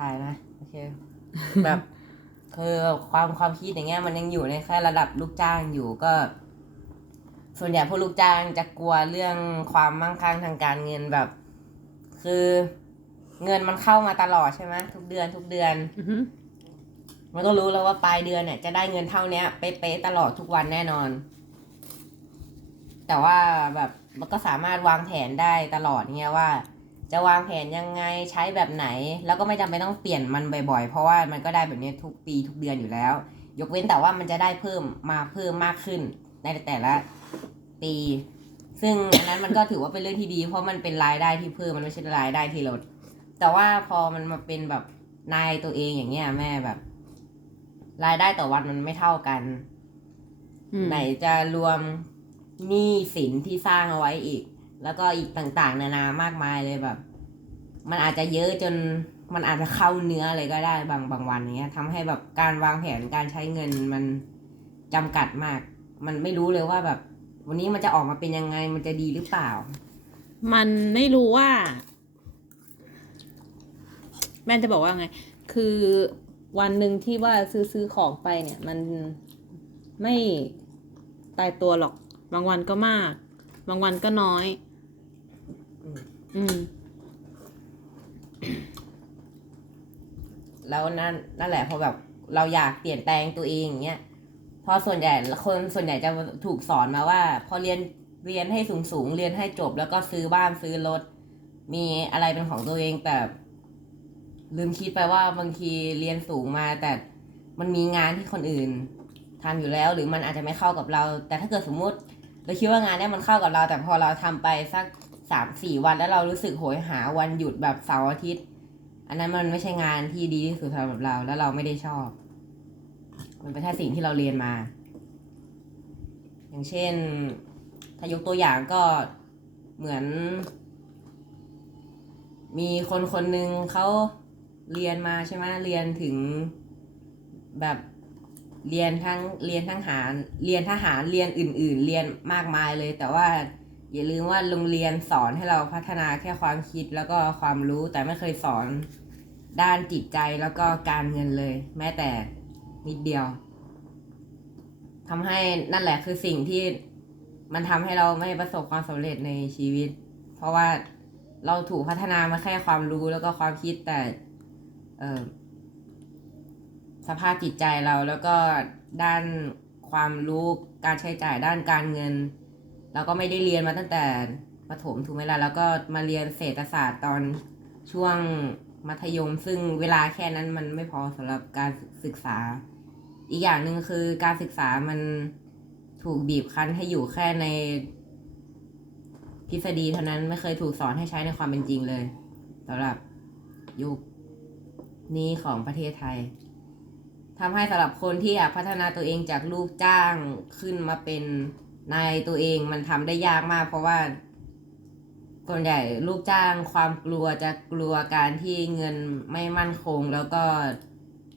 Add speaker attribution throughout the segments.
Speaker 1: ถ่ายนะโอเคแบบคือความความคิดอย่างเงี้ยมันยังอยู่ในแค่ระดับลูกจ้างอยู่ก็ ส่วนใหญ่พวกลูกจ้างจะกลัวเรื่องความมั่งคั่งทางการเงินแบบ คือเงินมันเข้ามาตลอดใช่ไหมทุกเดือนทุกเดือน
Speaker 2: อือหือ
Speaker 1: มันก็รู้แล้วว่าปลายเดือนเนี่ยจะได้เงินเท่าเนี้ยเป๊ะๆตลอดทุกวันแน่นอน แต่ว่าแบบมันก็สามารถวางแผนได้ตลอดเงี้ยว่า จะวางแผนยังไงใช้แบบไหน แล้วก็ไม่จำเป็นต้องเปลี่ยนมันบ่อยๆ เพราะว่ามันก็ได้แบบนี้ทุกปีทุกเดือนอยู่แล้ว ยกเว้นแต่ว่ามันจะได้เพิ่มมาเพิ่มมากขึ้นในแต่ละปี ซึ่งอันนั้นมันก็ถือว่าเป็นเรื่องที่ดี เพราะมันเป็นรายได้ที่เพิ่มมันไม่ใช่รายได้ที่ลดแต่ว่าพอมันมาเป็นแบบนายตัวเองอย่างเงี้ยแม่แบบ รายได้ต่อวันมันไม่เท่ากัน
Speaker 2: อืม
Speaker 1: ไหนจะรวมหนี้สินที่สร้างเอาไว้อีก แล้วก็อีกต่างๆ นานามากมายเลยแบบ มันอาจจะเยอะจนมันอาจจะเข้าเนื้อเลยก็ได้บางบางวันอย่างเงี้ยทำให้แบบการวางแผนการใช้เงินมันจำกัดมาก มันไม่รู้เลยว่าแบบ วันนี้มันจะออกมาเป็นยังไงมันจะดีหรือเปล่า
Speaker 2: มันไม่รู้ว่า แม่จะบอกว่าไง คือวันหนึ่งที่ว่าซื้อซื้อของไปเนี่ย มันไม่ตายตัวหรอก บางวันก็มาก บางวันก็น้อย
Speaker 1: อืม แล้วนั่นนั่นแหละพอแบบเราอยากเปลี่ยนแปลงตัวเองอย่างเงี้ยเพราะส่วนใหญ่คนส่วนใหญ่จะถูกสอนมาว่า พอเรียนเรียนให้สูงสูงเรียนให้จบ แล้วก็ซื้อบ้านซื้อรถ มีอะไรเป็นของตัวเองแต่ ลืมคิดไปว่าบางทีเรียนสูงมา แต่มันมีงานที่คนอื่นทำอยู่แล้ว หรือมันอาจจะไม่เข้ากับเรา แต่ถ้าเกิดสมมุติเราคิดว่างานเนี้ยมันเข้ากับเรา แต่พอเราทำไปสัก สามสี่วันแล้วเรารู้สึกโหยหาวันหยุดแบบเสาร์อาทิตย์ อันนั้นมันไม่ใช่งานที่ดีที่สุดสำหรับเรา แล้วเราไม่ได้ชอบ มันเป็นแค่สิ่งที่เราเรียนมา อย่างเช่น ถ้ายกตัวอย่างก็เหมือน มีคนคนหนึ่งเขาเรียนมาใช่ไหมเรียนถึงแบบเรียนทั้งเรียนทั้งหารเรียนทหารเรียนอื่น ๆ เรียนมากมายเลย แต่ว่า อย่าลืมว่าโรงเรียนสอนให้เราพัฒนาแค่ความคิดแล้วก็ความรู้แต่ไม่เคยสอนด้านจิตใจแล้วก็การเงินเลย แม้แต่นิดเดียวทำให้นั่นแหละคือสิ่งที่มันทำให้เราไม่ประสบความสำเร็จในชีวิต เพราะว่าเราถูกพัฒนามาแค่ความรู้แล้วก็ความคิดแต่สภาพจิตใจเราแล้วก็ด้านความรู้การใช้จ่ายด้านการเงิน เราก็ไม่ได้เรียนมาตั้งแต่ประถมถูกไหมล่ะแล้วก็มาเรียนเศรษฐศาสตร์ตอนช่วงมัธยม ซึ่งเวลาแค่นั้นมันไม่พอสำหรับการศึกษา อีกอย่างหนึ่งคือการศึกษามันถูกบีบคั้นให้อยู่แค่ในทฤษฎีเท่านั้นไม่เคยถูกสอนให้ใช้ในความเป็นจริงเลยสำหรับยุคนี้ของประเทศไทยทำให้สำหรับคนที่อยากพัฒนาตัวเองจากลูกจ้างขึ้นมาเป็น นายตัวเองมันทำได้ยากมาก เพราะว่าส่วนใหญ่ลูกจ้างความกลัวจะกลัวการที่เงินไม่มั่นคง แล้วก็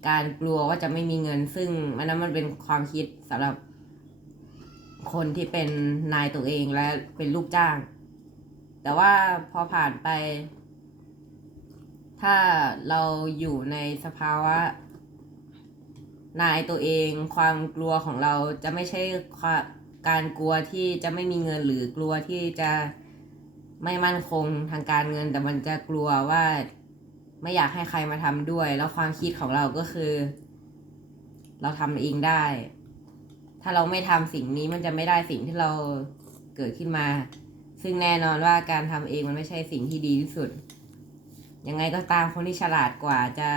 Speaker 1: การกลัวว่าจะไม่มีเงิน ซึ่งอันนั้นมันเป็นความคิดสำหรับคนที่เป็นนายตัวเองและเป็นลูกจ้าง แต่ว่าพอผ่านไป ถ้าเราอยู่ในสภาวะ นายตัวเอง ความกลัวของเราจะไม่ใช่ความ การกลัวที่จะไม่มีเงินหรือกลัวที่จะไม่มั่นคงทางการเงิน แต่มันจะกลัวว่าไม่อยากให้ใครมาทำด้วย แล้วความคิดของเราก็คือ เราทำเองได้ ถ้าเราไม่ทำสิ่งนี้มันจะไม่ได้สิ่งที่เราเกิดขึ้นมา ซึ่งแน่นอนว่าการทำเองมันไม่ใช่สิ่งที่ดีที่สุด ยังไงก็ตามคนที่ฉลาดกว่าจะ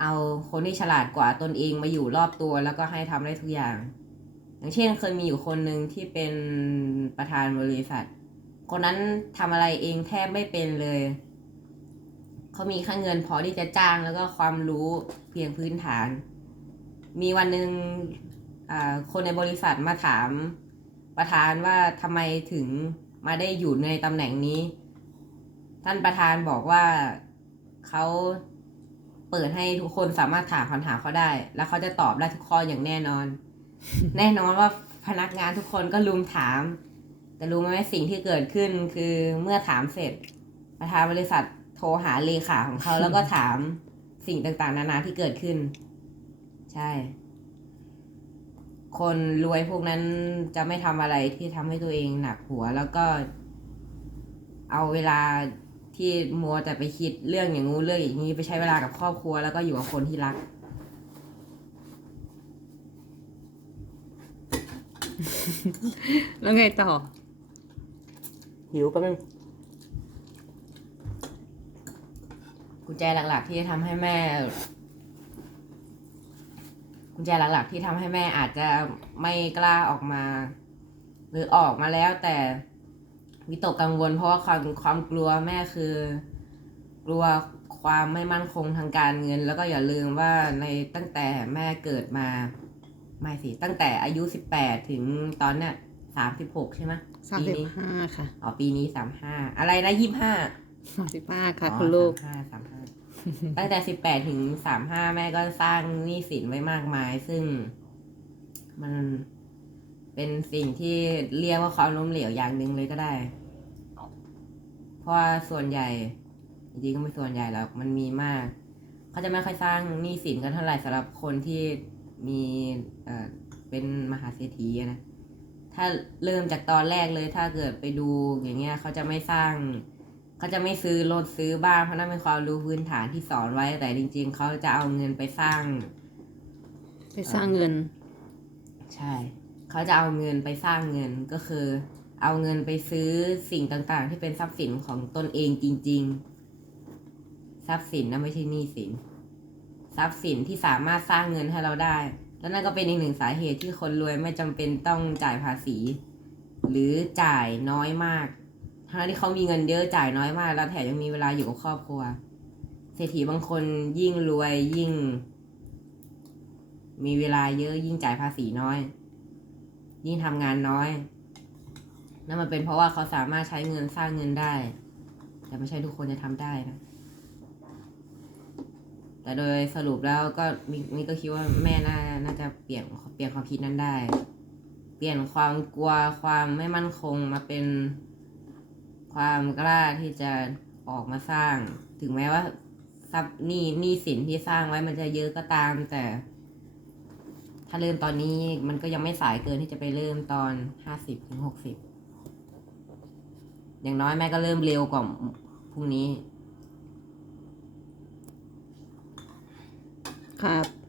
Speaker 1: เอาคนที่ฉลาดกว่าตนเองมาอยู่รอบตัว แล้วก็ให้ทำได้ทุกอย่าง อย่างเช่นเคยมีอยู่คนหนึ่งที่เป็นประธานบริษัท คนนั้นทำอะไรเองแทบไม่เป็นเลย เขามีค่าเงินพอที่จะจ้างแล้วก็ความรู้เพียงพื้นฐาน มีวันหนึ่งคนในบริษัทมาถาม ประธานว่าทำไมถึงมาได้อยู่ในตำแหน่งนี้ ท่านประธานบอกว่าเขาเปิดให้ทุกคนสามารถถามคำถามเขาได้ แล้วเขาจะตอบได้ทุกข้ออย่างแน่นอน แน่นอนว่าพนักงานทุกคนก็ลุมถาม แต่รู้ไหมสิ่งที่เกิดขึ้นคือเมื่อถามเสร็จ ประธานบริษัทโททรหาเลขาของเขา แล้วก็ถามสิ่งต่างๆ นานาที่เกิดขึ้น ใช่ คนรวยพวกนั้นจะไม่ทำอะไรที่ทำให้ตัวเองหนักหัว แล้วก็ เอาเวลาที่มัวแต่ไปคิดเรื่องอย่างงู้นเรื่องอย่างนี้ ไปใช้เวลากับครอบครัว แล้วก็อยู่กับคนที่รัก
Speaker 2: แล้วไงต่อ
Speaker 1: หิวแป๊บนึงกุญแจหลัก ๆ ที่จะทำให้แม่ กุญแจหลัก ๆ ที่ทำให้แม่อาจจะไม่กล้าออกมา หรือออกมาแล้วแต่วิตกกังวล เพราะว่าความความกลัวแม่คือ กลัวความไม่มั่นคงทางการเงิน แล้วก็อย่าลืมว่าในตั้งแต่แม่เกิดมา ไม่สิ ตั้งแต่อายุสิบแปดถึงตอนเนี้ยสามสิบหกใช่ไหม
Speaker 2: สาม
Speaker 1: ปี
Speaker 2: สิบ
Speaker 1: นี้
Speaker 2: ห้าค่ะ
Speaker 1: อ๋อ ปีนี้สามห้าอะไรนะยี่ห้า
Speaker 2: สามสิบห้าค่ะ คุณลูก
Speaker 1: สามห้าสามห้าตั้งแต่สิบแปดถึงสามห้าแม่ก็สร้างหนี้สินไว้มากมาย ซึ่งมันเป็นสิ่งที่เรียกว่าความล้มเหลวอย่างหนึ่งเลยก็ได้ เพราะว่าส่วนใหญ่จริงๆก็ไม่ส่วนใหญ่แล้วมันมีมาก เขาจะไม่ค่อยสร้างหนี้สินกันเท่าไหร่สำหรับคนที่ มีเอ่อเป็นมหาเศรษฐีอะนะถ้าเริ่มจากตอนแรกเลยถ้าเกิดไปดูอย่างเงี้ยเขาจะไม่สร้างเขาจะไม่ซื้อรถซื้อบ้านเพราะนั่นเป็นความรู้พื้นฐานที่สอนไว้ แต่จริง ๆเขาจะเอาเงินไปสร้าง
Speaker 2: ไปสร้างเงิน
Speaker 1: ใช่เขาจะเอาเงินไปสร้างเงินก็คือ เอาเงินไปซื้อสิ่งต่างๆ ที่เป็นทรัพย์สินของตนเองจริง ๆ ทรัพย์สินนะไม่ใช่หนี้สิน ทรัพย์สินที่สามารถสร้างเงินให้เราได้ แล้วนั่นก็เป็นอีกหนึ่งสาเหตุที่คนรวยไม่จำเป็นต้องจ่ายภาษี หรือจ่ายน้อยมากทั้งที่เขามีเงินเยอะจ่ายน้อยมาก แล้วแถมยังมีเวลาอยู่กับครอบครัว เศรษฐีบางคนยิ่งรวยยิ่ง มีเวลาเยอะยิ่งจ่ายภาษีน้อย ยิ่งทำงานน้อยนั่นมันเป็นเพราะว่าเขาสามารถใช้เงินสร้างเงินได้ แต่ไม่ใช่ทุกคนจะทำได้นะ แต่โดยสรุปแล้วก็มิมิก็คิดว่าแม่น่าน่าจะเปลี่ยนเปลี่ยนความคิดนั้นได้ เปลี่ยนความกลัวความไม่มั่นคงมาเป็นความกล้าที่จะออกมาสร้าง ถึงแม้ว่าทรัพย์หนี้หนี้สินที่สร้างไว้มันจะเยอะก็ตาม แต่ ถ้าเริ่มตอนนี้มันก็ยังไม่สายเกินที่จะไปเริ่มตอนห้าสิบถึงหกสิบอย่างน้อยแม่ก็เริ่มเร็วกว่าพรุ่งนี้
Speaker 2: ครับ